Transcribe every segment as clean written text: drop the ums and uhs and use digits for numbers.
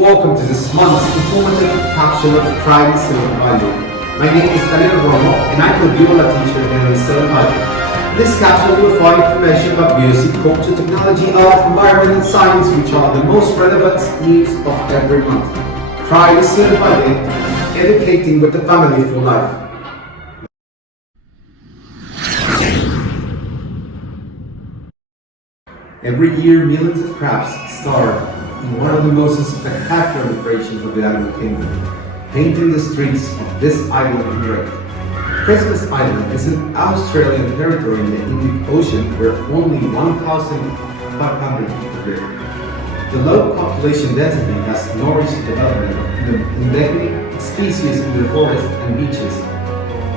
Welcome to this month's informative capsule of CRAI Liceo Del Valle. My name is and I'm a viola teacher here in Liceo Del Valle. This capsule will find information about music, culture, technology, art, environment, and science, which are the most relevant news of every month. CRAI Liceo Del Valle, educating with the family for life. Every year, millions of crafts start in one of the most spectacular decorations of the animal kingdom, painting the streets of this island in red. Christmas Island is an Australian territory in the Indian Ocean where only 1,500 people live. The low population density has nourished the development of endemic species in the forest and beaches,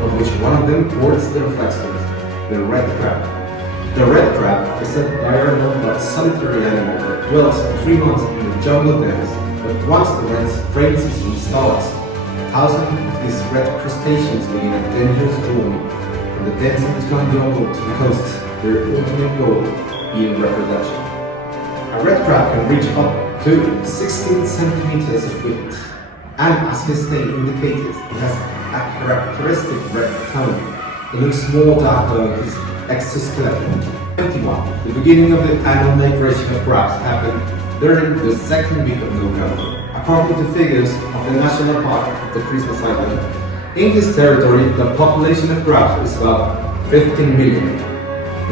of which one of them hoards the reflexes, the red crab. The red crab is a diurnal but solitary animal that dwells for 3 months in the jungle dens, but once the rain season starts, thousands of these red crustaceans begin a dangerous journey from the dense Amazon jungle to the coast, their ultimate goal being reproduction. A red crab can reach up to 16 centimeters of width, and as his name indicates, it has a characteristic red tone. It looks more dark than his exoskeleton. 21. The beginning of the annual migration of crabs happened during the second week of November. According to figures of the National Park of the Christmas Island, in this territory the population of crabs is about 15 million.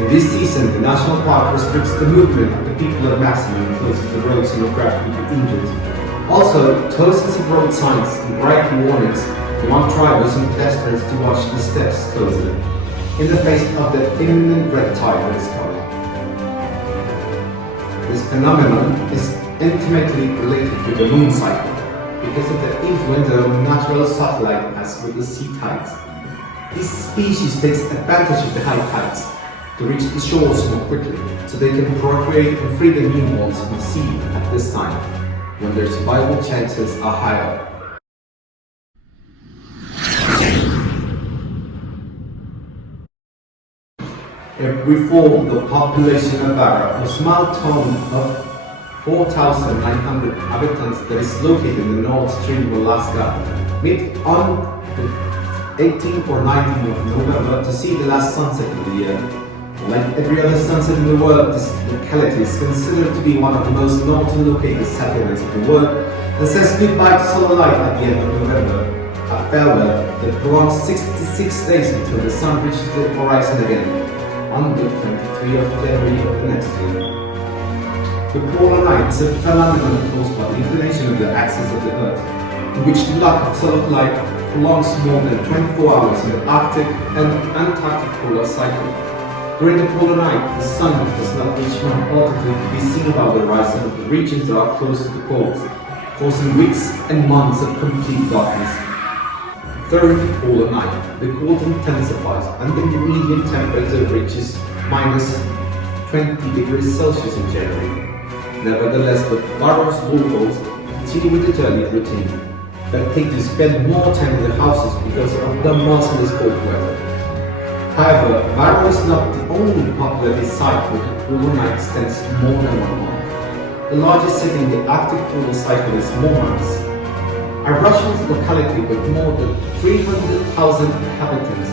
In this season, the National Park restricts the movement of the people at maximum and closes the roads so no crabs will be injured. Also, thousands of road signs and bright warnings demand drivers and pedestrians to watch the steps closely in the face of the imminent red tide that is coming. This phenomenon is intimately related with the moon cycle because of the influence of a natural satellite as with the sea tides. This species takes advantage of the high tides to reach the shores more quickly so they can procreate and free the newborns from the sea at this time when their survival chances are higher. Every fall, the population of Barra, a small town of 4,900 inhabitants that is located in the North Stream of Alaska, meet on the 18th or 19th of November to see the last sunset of the year. Like every other sunset in the world, this locality is considered to be one of the most northern located settlements of the world and says goodbye to solar light at the end of November, a farewell that prolongs 66 days until the sun reaches the horizon again on the 23rd of January of the next year. The polar night is a phenomenon caused by the inclination of the axis of the Earth, in which the lack of solar light prolongs more than 24 hours in the Arctic and Antarctic polar cycle. During the polar night, the sun does not reach one altitude to be seen above the horizon of the regions that are close to the poles, causing weeks and months of complete darkness. Third polar night, the cold intensifies and the median temperature reaches minus 20 degrees Celsius in January. Nevertheless, the Barrows locals continue with the daily routine, but take to spend more time in their houses because of the merciless cold weather. However, Barrow is not the only populated site where the polar night extends more than 1 month. The largest city in the Arctic polar cycle is Murmansk, a Russian locality with more than 300,000 inhabitants,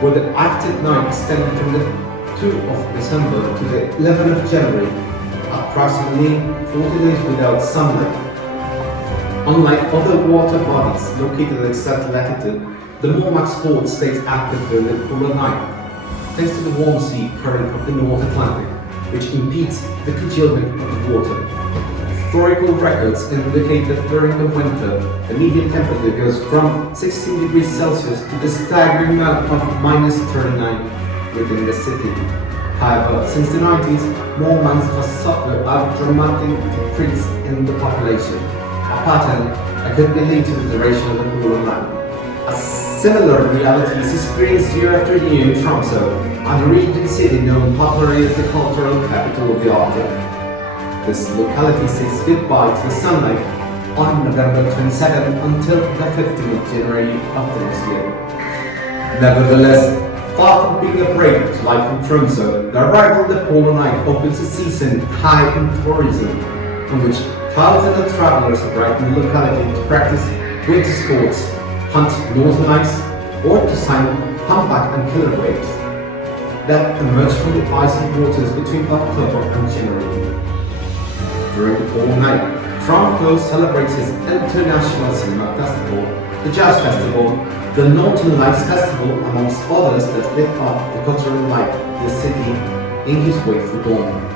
where the Arctic night extends from the 2nd of December to the 11th of January, approximately 40 days without sunlight. Unlike other water bodies located at that latitude, the Murmansk port stays active during the polar night, thanks to the warm sea current of the North Atlantic, which impedes the congealment of the water. Historical records indicate that during the winter, the median temperature goes from 16 degrees Celsius to the staggering amount of minus 39 within the city. However, since the 90s, Murmansk has suffered a dramatic decrease in the population, a pattern that could be linked to the duration of the polar night. A similar reality is experienced year after year in Tromsø, a Norwegian city known popularly as the cultural capital of the Arctic. This locality says goodbye to the sunlight on November 22nd until the 15th of January of the next year. Nevertheless, far from being a break to life in Tromsø, the arrival of the polar night opens a season high in tourism, in which thousands of travelers arrive in the locality to practice winter sports, hunt northern lights, or to sign humpback and killer whales that emerge from the icy waters between October and January. During all night, Toronto celebrates his International Cinema Festival, the Jazz Festival, the Northern Lights Festival, amongst others that lift up the cultural life of the city in his wakeful dawn.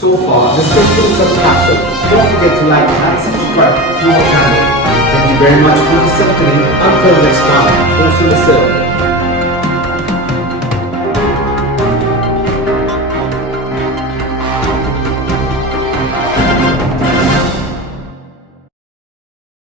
So far, the systems of Capsula. Don't forget to like and subscribe to our channel. Thank you very much for listening. Until next time, also listen.